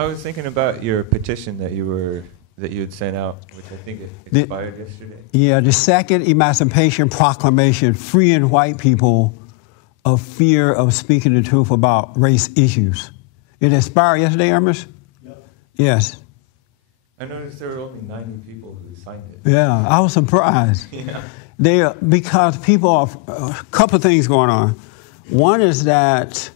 I was thinking about your petition that you had sent out, which I think it expired yesterday. Yeah, the second Emancipation Proclamation, freeing white people of fear of speaking the truth about race issues. It expired yesterday, Ernest? Yep. Yes. I noticed there were only 90 people who signed it. Yeah, I was surprised. Yeah. Because people are, a couple of things going on. One is that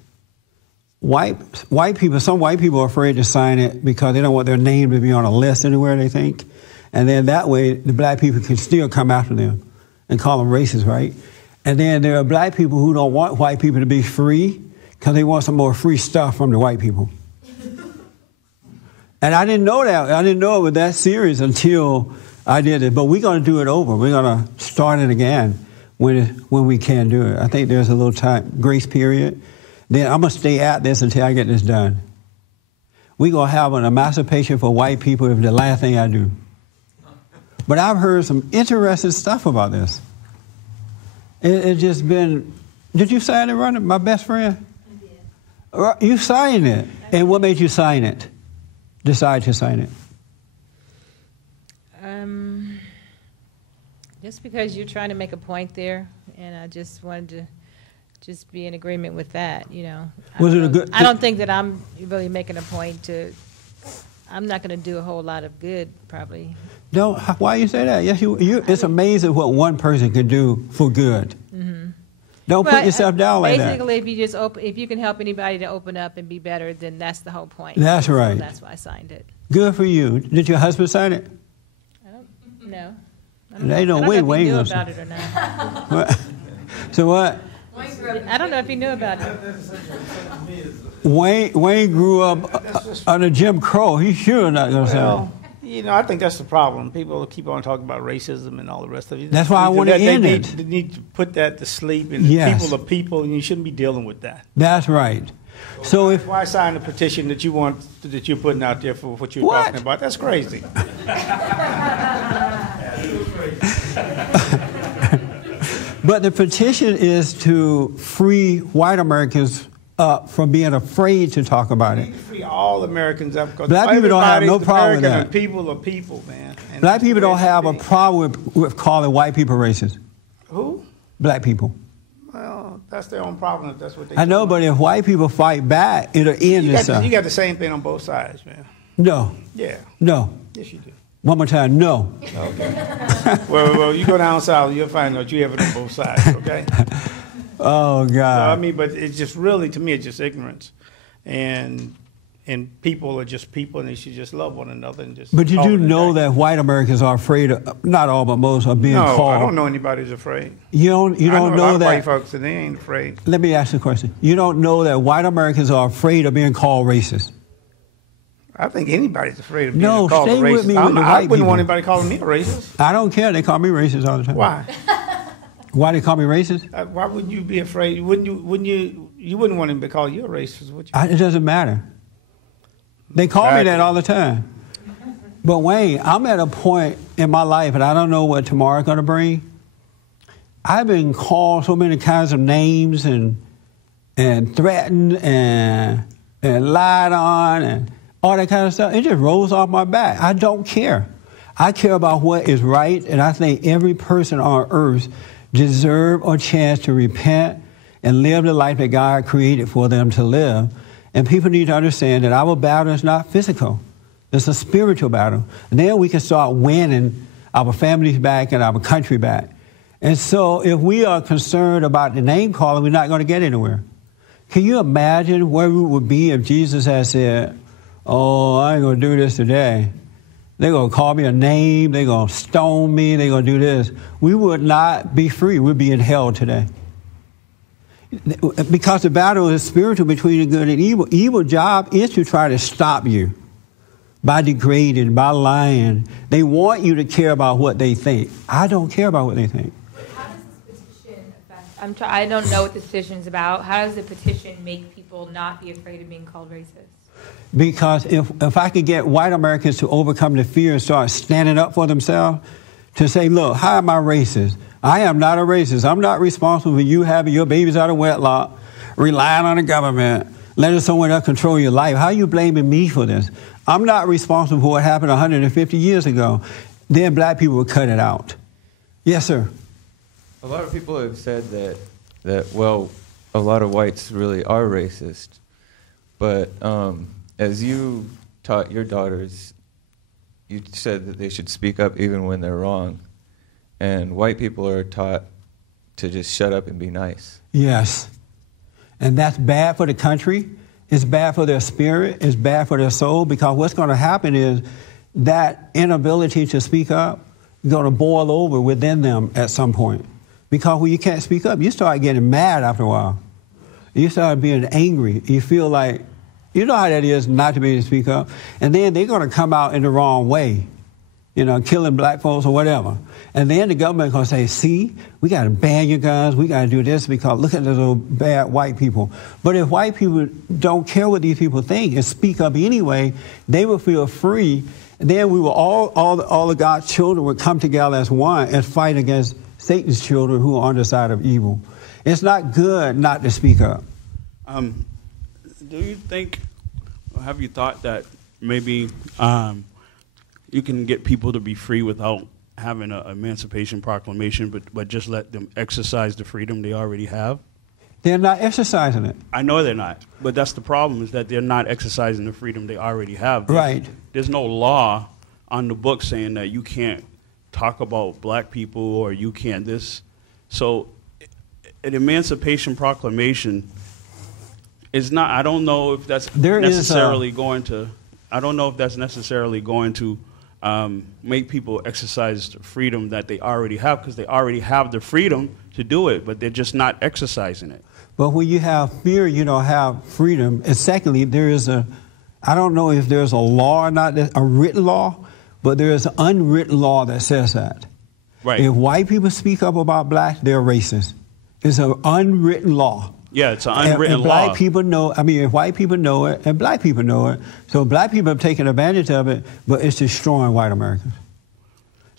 some white people are afraid to sign it because they don't want their name to be on a list anywhere, they think. And then that way, the black people can still come after them and call them racist, right? And then there are black people who don't want white people to be free because they want some more free stuff from the white people. And I didn't know that. I didn't know it was that serious until I did it. But we're going to do it over. We're going to start it again when we can do it. I think there's a little time, grace period. Then I'm going to stay at this until I get this done. We're going to have an emancipation for white people if the last thing I do. But I've heard some interesting stuff about this. It's just been... Did you sign it, Ronnie, my best friend? I did. You signed it. And what made you sign it? Decide to sign it? Just because you're trying to make a point there, and I just wanted to just be in agreement with that, you know. I don't think that I'm really making a point to... I'm not going to do a whole lot of good, probably. No, why you say that? Yes, it's amazing what one person can do for good. Mm-hmm. Don't put yourself down like that. Basically, if you can help anybody to open up and be better, then that's the whole point. That's right. So that's why I signed it. Good for you. Did your husband sign it? I don't know. I don't know if he knew about it or not. What? So what? I don't know if he knew about it. Wayne grew up under Jim Crow. He's sure not going to sign it. You know, I think that's the problem. People keep on talking about racism and all the rest of it. That's why I want to end it. They need to put that to sleep. And people are people, and you shouldn't be dealing with that. That's right. So why sign a petition that you're putting out there for what you're talking about? That's crazy. But the petition is to free white Americans up from being afraid to talk about it. Free all Americans up. Black people don't have no problem with that. People are people, man. And black people don't have a problem with calling white people racist. Who? Black people. Well, that's their own problem if that's what they I know, but if white people fight back, it'll end this stuff. You got the same thing on both sides, man. No. Yeah. No. Yes, you do. One more time, no. Okay. well, you go down south, you'll find out you have it on both sides, okay? Oh, God. So, I mean, but it's just really, to me, it's just ignorance. And people are just people, and they should just love one another. And just. But you do know that white Americans are afraid of, not all, but most, are being called. No, I don't know anybody who's afraid. You don't know that. I know a lot of white folks, and they ain't afraid. Let me ask you a question. You don't know that white Americans are afraid of being called racist? I think anybody's afraid of being called a racist. With me with the I wouldn't want anybody calling me a racist. I don't care. They call me racist all the time. Why? Why they call me racist? Why would you be afraid? You wouldn't want him to call you a racist, would you? It doesn't matter. They call me that all the time. But Wayne, I'm at a point in my life, and I don't know what tomorrow's going to bring. I've been called so many kinds of names and threatened and lied on and all that kind of stuff. It just rolls off my back. I don't care. I care about what is right, and I think every person on earth deserves a chance to repent and live the life that God created for them to live. And people need to understand that our battle is not physical. It's a spiritual battle. And then we can start winning our families back and our country back. And so if we are concerned about the name calling, we're not going to get anywhere. Can you imagine where we would be if Jesus had said, oh, I ain't going to do this today. They're going to call me a name. They're going to stone me. They're going to do this. We would not be free. We'd be in hell today. Because the battle is spiritual between the good and evil. Evil job is to try to stop you by degrading, by lying. They want you to care about what they think. I don't care about what they think. How does this petition affect? I don't know what this petition is about. How does the petition make people not be afraid of being called racist? Because if I could get white Americans to overcome the fear and start standing up for themselves, to say, look, how am I racist? I am not a racist. I'm not responsible for you having your babies out of wedlock, relying on the government. letting someone else control your life. How are you blaming me for this? I'm not responsible for what happened 150 years ago. Then black people would cut it out. Yes, sir. A lot of people have said that well, a lot of whites really are racist. But as you taught your daughters, you said that they should speak up even when they're wrong. And white people are taught to just shut up and be nice. Yes. And that's bad for the country. It's bad for their spirit. It's bad for their soul, because what's going to happen is that inability to speak up is going to boil over within them at some point. Because when you can't speak up, you start getting mad after a while. You start being angry. You feel like, you know how that is not to be able to speak up. And then they're going to come out in the wrong way, you know, killing black folks or whatever. And then the government is going to say, see, we got to ban your guns. We got to do this because look at those little bad white people. But if white people don't care what these people think and speak up anyway, they will feel free. And then we will all of God's children would come together as one and fight against Satan's children who are on the side of evil. It's not good not to speak up. Do you think, or have you thought that maybe you can get people to be free without having an Emancipation Proclamation, but just let them exercise the freedom they already have? They're not exercising it. I know they're not, but that's the problem, is that they're not exercising the freedom they already have. There's no law on the book saying that you can't talk about black people or you can't this. So an Emancipation Proclamation is not, I don't know if that's necessarily going to make people exercise the freedom that they already have, because they already have the freedom to do it, but they're just not exercising it. But when you have fear, you don't have freedom. And secondly, I don't know if there's a law or not, a written law, but there is an unwritten law that says that. Right. If white people speak up about blacks, they're racist. It's an unwritten law. Yeah, it's an unwritten and law. Black people know, if white people know it, and black people know it, so black people have taken advantage of it, but it's destroying white Americans.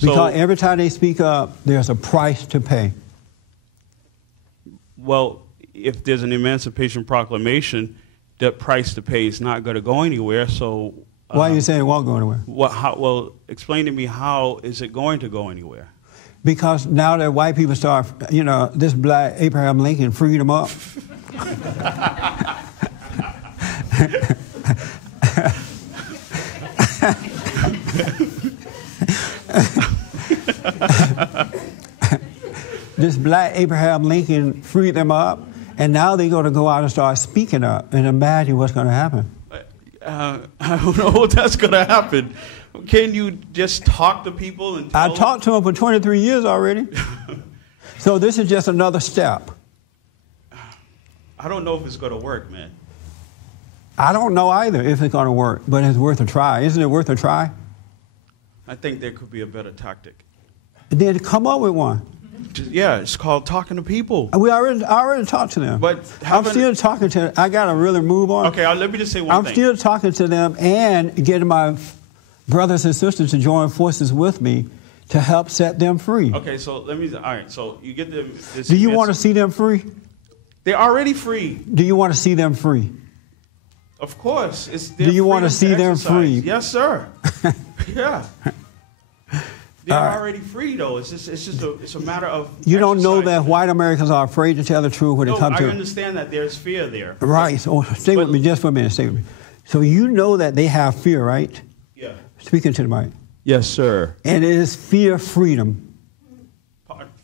Because every time they speak up, there's a price to pay. Well, if there's an Emancipation Proclamation, the price to pay is not going to go anywhere, so... Why are you saying it won't go anywhere? Well, explain to me, how is it going to go anywhere? Because now that white people start, this black Abraham Lincoln freed them up. This black Abraham Lincoln freed them up, and now they're going to go out and start speaking up, and imagine what's going to happen. I don't know what that's going to happen. Can you just talk to people and tell I've talked to them for 23 years already. So this is just another step. I don't know if it's going to work, man. I don't know either if it's going to work, but it's worth a try. Isn't it worth a try? I think there could be a better tactic. Then come up with one. Yeah, it's called talking to people. I already talked to them. But I'm still talking to them. I got to really move on. Okay, let me just say one thing. I'm still talking to them and getting my brothers and sisters to join forces with me to help set them free. Okay, so all right, so you get them. Do you want to see them free? They're already free. Do you want to see them free? Of course. Do you want to see them free? Yes, sir. Yeah. They're already free, though. It's a matter of. You don't know that white Americans are afraid to tell the truth when it comes to. I understand that there's fear there. Right. So stay with me just for a minute. Stay with me. So you know that they have fear, right? Yeah. Speaking to the mic. Yes, sir. And it is fear, freedom.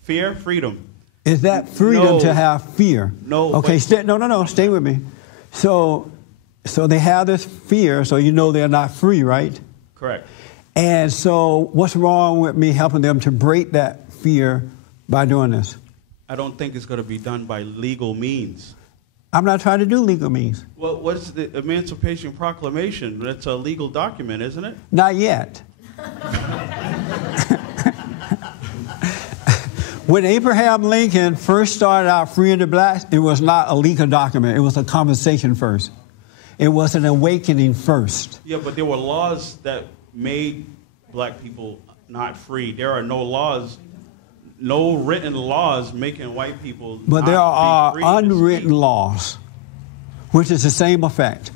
Fear, freedom. Is that freedom to have fear? No. Okay. No. Stay with me. So they have this fear. So you know they're not free, right? Correct. And so what's wrong with me helping them to break that fear by doing this? I don't think it's going to be done by legal means. I'm not trying to do legal means. Well, what's the Emancipation Proclamation? That's a legal document, isn't it? Not yet. When Abraham Lincoln first started out freeing the blacks, it was not a legal document. It was a conversation first. It was an awakening first. Yeah, but there were laws that made black people not free. There are no laws, no written laws making white people But not there are be free unwritten laws. which is the same effect.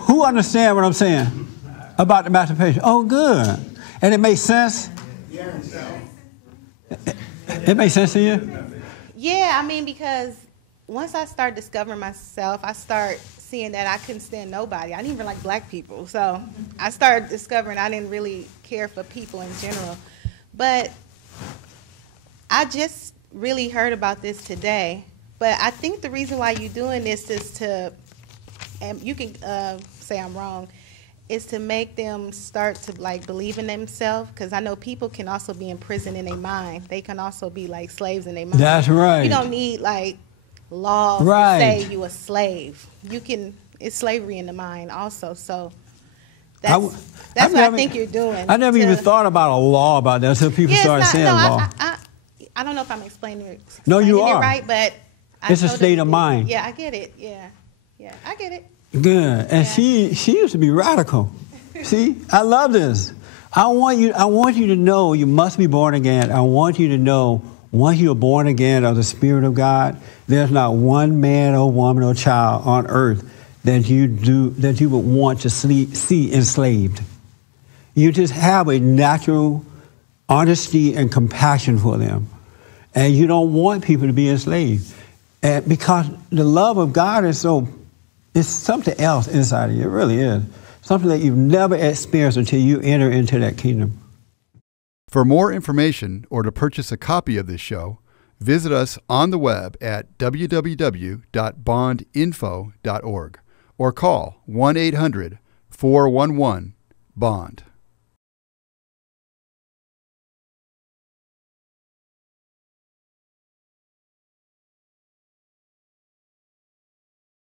Who understand what I'm saying about the emancipation? Oh, good. And it makes sense? It makes sense to you? Yeah, I mean, because once I start discovering myself, I start seeing that I couldn't stand nobody. I didn't even like black people. So I started discovering I didn't really care for people in general. But I just really heard about this today. But I think the reason why you're doing this is to, and you can say I'm wrong, is to make them start to like believe in themselves. Because I know people can also be in prison in their mind. They can also be like slaves in their mind. That's right. You don't need like laws to say you a slave. You can, it's slavery in the mind also. So that's what I think you're doing. I never even thought about a law about that until people started saying law. I don't know if I'm explaining it right, but it's a state of mind. Yeah, I get it. Yeah, I get it. Good. And she used to be radical. See, I love this. I want you to know you must be born again. I want you to know once you're born again of the Spirit of God, there's not one man or woman or child on earth that you would want to see enslaved. You just have a natural honesty and compassion for them. And you don't want people to be enslaved. And because the love of God is it's something else inside of you. It really is. Something that you've never experienced until you enter into that kingdom. For more information or to purchase a copy of this show, visit us on the web at www.bondinfo.org or call 1-800-411-BOND.